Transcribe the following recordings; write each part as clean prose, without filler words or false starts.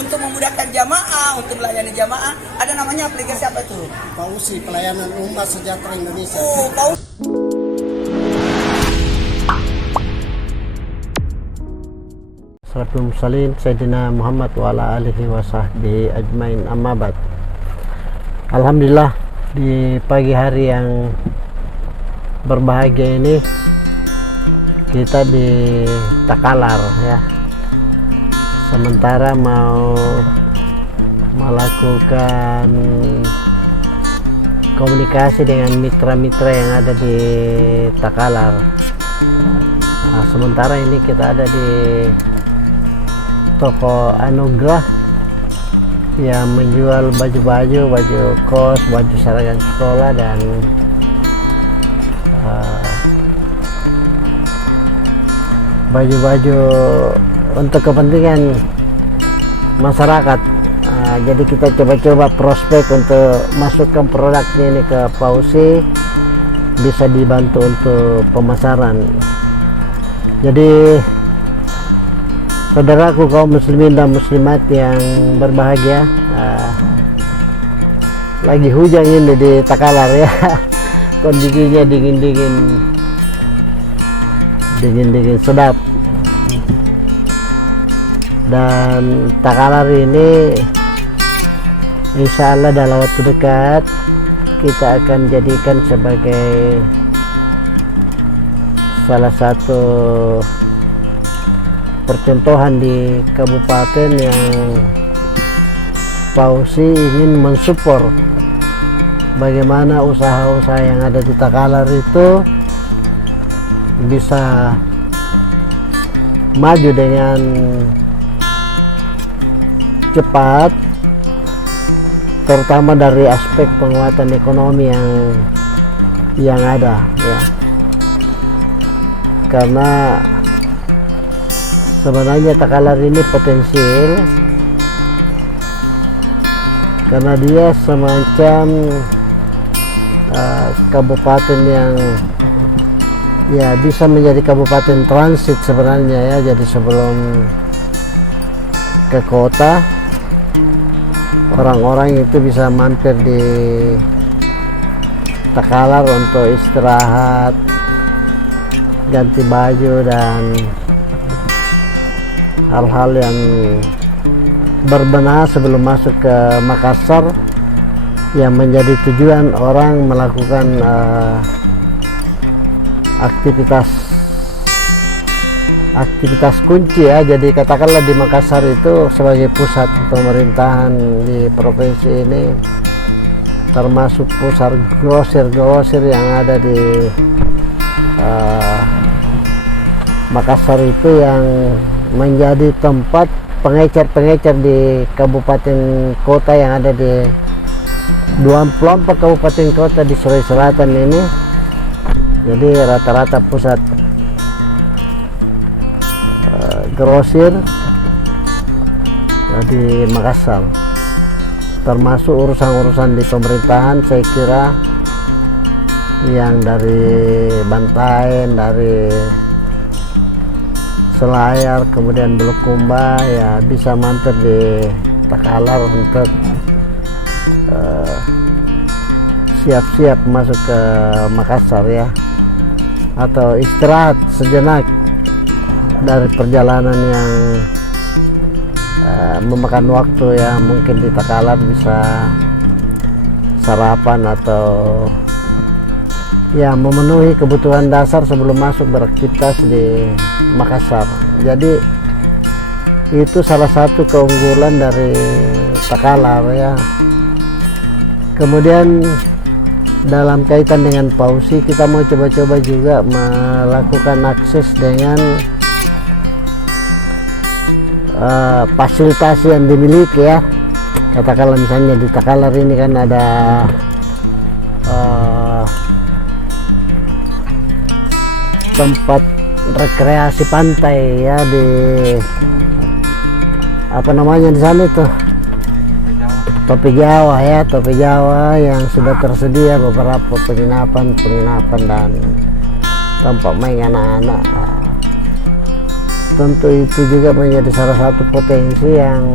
untuk memudahkan jamaah, untuk melayani jamaah, ada namanya aplikasi apa itu? PAUSI, Pelayanan Umat Sejahtera Indonesia. Oh, PAUSI. Assalamualaikum salin Sayyidina Muhammad wa ala alihi wa sahbihi ajmain, amma ba'd. Alhamdulillah, di pagi hari yang berbahagia ini kita di Takalar ya. Sementara mau melakukan komunikasi dengan mitra-mitra yang ada di Takalar. Nah, sementara ini kita ada di toko Anugrah yang menjual baju-baju, baju kos, baju seragam sekolah, dan baju-baju untuk kepentingan masyarakat. Jadi kita coba-coba prospek untuk masukkan produknya ini ke PAUSI, bisa dibantu untuk pemasaran. Jadi saudaraku kaum muslimin dan muslimat yang berbahagia, lagi hujan ini di Takalar ya. Kondisinya dingin-dingin sedap. Dan Takalar ini insya Allah dalam waktu dekat kita akan jadikan sebagai salah satu percontohan di kabupaten yang PAUSI ingin mensupport bagaimana usaha-usaha yang ada di Takalar itu bisa maju dengan cepat, terutama dari aspek penguatan ekonomi yang ada ya. Karena sebenarnya Takalar ini potensial karena dia semacam kabupaten yang ya bisa menjadi kabupaten transit sebenarnya ya. Jadi sebelum ke kota, orang-orang itu bisa mampir di Takalar untuk istirahat, ganti baju, dan hal-hal yang berbenah sebelum masuk ke Makassar, yang menjadi tujuan orang melakukan aktivitas kunci ya. Jadi katakanlah di Makassar itu sebagai pusat pemerintahan di provinsi ini, termasuk pusat grosir yang ada di Makassar itu, yang menjadi tempat pengecer-pengecer di kabupaten kota yang ada di 24 kabupaten kota di Sulawesi Selatan ini. Jadi rata-rata pusat grosir di Makassar, termasuk urusan-urusan di pemerintahan. Saya kira yang dari Bantaeng, dari Selayar, kemudian Bulukumba ya bisa mampir di Takalar untuk siap-siap masuk ke Makassar ya, atau istirahat sejenak dari perjalanan yang memakan waktu ya. Mungkin di Takalar bisa sarapan atau ya memenuhi kebutuhan dasar sebelum masuk beraktivitas di Makassar. Jadi itu salah satu keunggulan dari Takalar ya. Kemudian dalam kaitan dengan PAUSI, kita mau coba-coba juga melakukan akses dengan fasilitas yang dimiliki ya. Katakanlah misalnya di Takalar ini kan ada tempat rekreasi pantai ya, di apa namanya di sana itu, Topi Jawa ya, Topi Jawa yang sudah tersedia beberapa penginapan dan tempat main anak-anak. Tentu itu juga menjadi salah satu potensi yang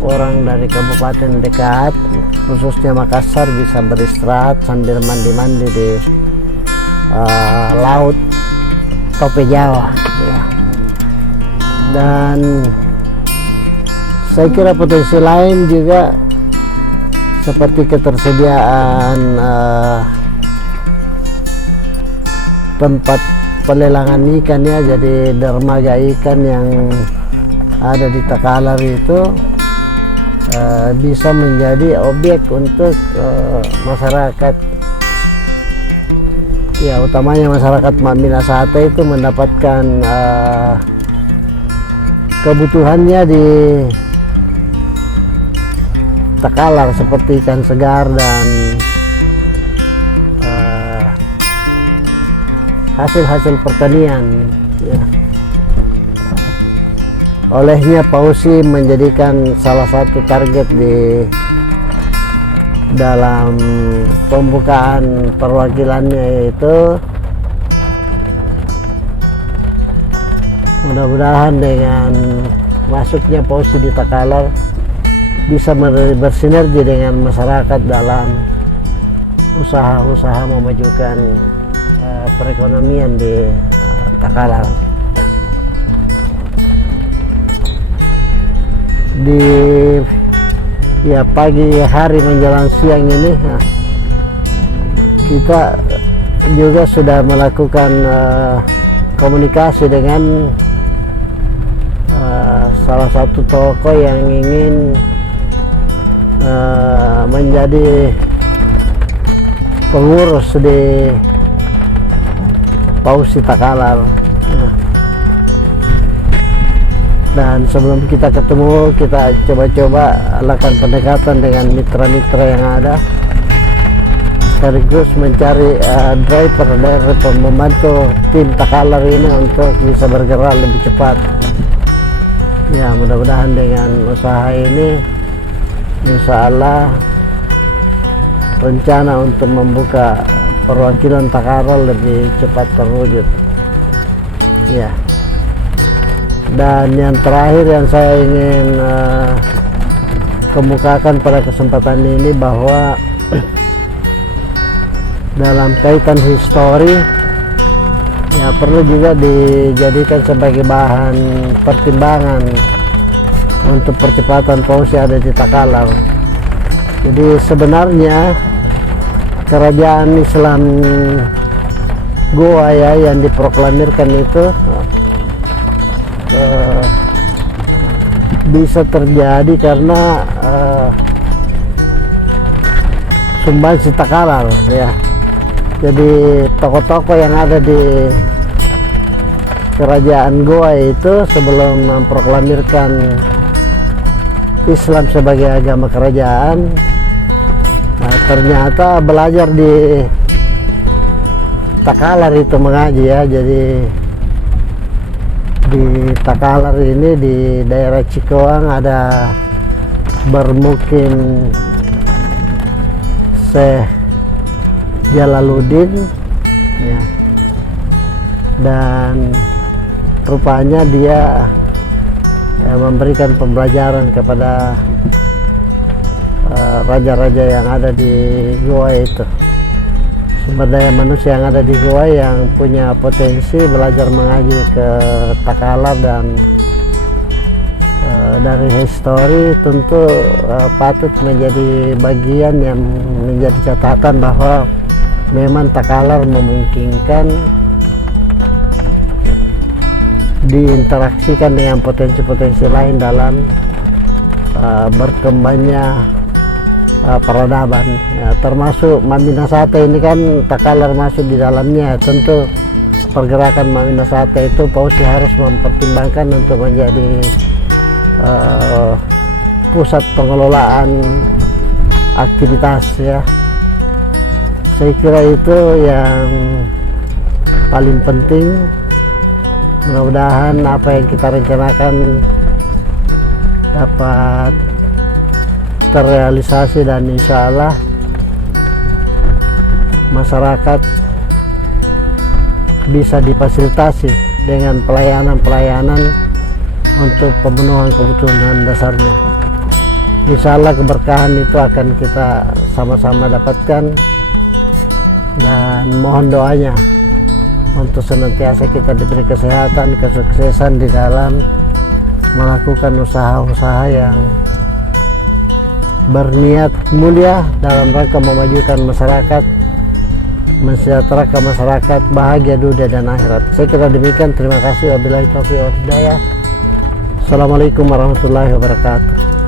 orang dari kabupaten dekat, khususnya Makassar, bisa beristirahat sambil mandi-mandi di laut Tope Jawa ya. Dan saya kira potensi lain juga seperti ketersediaan tempat pelelangan ikan ya, jadi dermaga ikan yang ada di Takalar itu bisa menjadi objek untuk masyarakat ya, utamanya masyarakat Mak Minasate itu mendapatkan kebutuhannya di Takalar seperti ikan segar dan hasil-hasil pertanian ya. Olehnya Pausi menjadikan salah satu target di dalam pembukaan perwakilannya, yaitu mudah-mudahan dengan masuknya Pausi di Takalar bisa bersinergi dengan masyarakat dalam usaha-usaha memajukan perekonomian di Takalar. Di ya pagi hari menjelang siang ini kita juga sudah melakukan komunikasi dengan salah satu tokoh yang ingin menjadi pengurus di Pausi Takalar. Dan sebelum kita ketemu, kita coba-coba lakukan pendekatan dengan mitra-mitra yang ada, sekaligus mencari driver membantu tim Takalar ini untuk bisa bergerak lebih cepat ya. Mudah-mudahan dengan usaha ini insya Allah rencana untuk membuka perwakilan Takalar lebih cepat terwujud ya. Dan yang terakhir yang saya ingin kemukakan pada kesempatan ini, bahwa dalam kaitan histori ya perlu juga dijadikan sebagai bahan pertimbangan untuk percepatan Pausi ada di Takalar. Jadi sebenarnya kerajaan Islam Goa ya yang diproklamirkan itu bisa terjadi karena sumbangsi Takalar ya. Jadi tokoh-tokoh yang ada di kerajaan Goa itu sebelum memproklamirkan Islam sebagai agama kerajaan, ternyata belajar di Takalar itu mengaji ya. Jadi di Takalar ini di daerah Cikoang ada bermukim Syekh Jalaluddin ya, dan rupanya dia memberikan pembelajaran kepada raja-raja yang ada di Goa itu. Sumber daya manusia yang ada di Goa yang punya potensi belajar mengaji ke Takalar, dan dari histori tentu patut menjadi bagian yang menjadi catatan bahwa memang Takalar memungkinkan diinteraksikan dengan potensi-potensi lain dalam berkembangnya peradaban ya, termasuk Mak Minasate ini kan Takalar masuk di dalamnya. Tentu pergerakan Mak Minasate itu Pausi harus mempertimbangkan untuk menjadi pusat pengelolaan aktivitas ya. Saya kira itu yang paling penting. Mudah-mudahan apa yang kita rencanakan dapat terrealisasi, dan insya Allah masyarakat bisa difasilitasi dengan pelayanan-pelayanan untuk pemenuhan kebutuhan dasarnya. Insya Allah keberkahan itu akan kita sama-sama dapatkan, dan mohon doanya untuk senantiasa kita diberi kesehatan, kesuksesan di dalam melakukan usaha-usaha yang berniat mulia dalam rangka memajukan masyarakat, mensejahterakan masyarakat, bahagia dunia dan akhirat. Saya kira demikian. Terima kasih. Wabillahi taufiq wal hidayah. Assalamualaikum warahmatullahi wabarakatuh.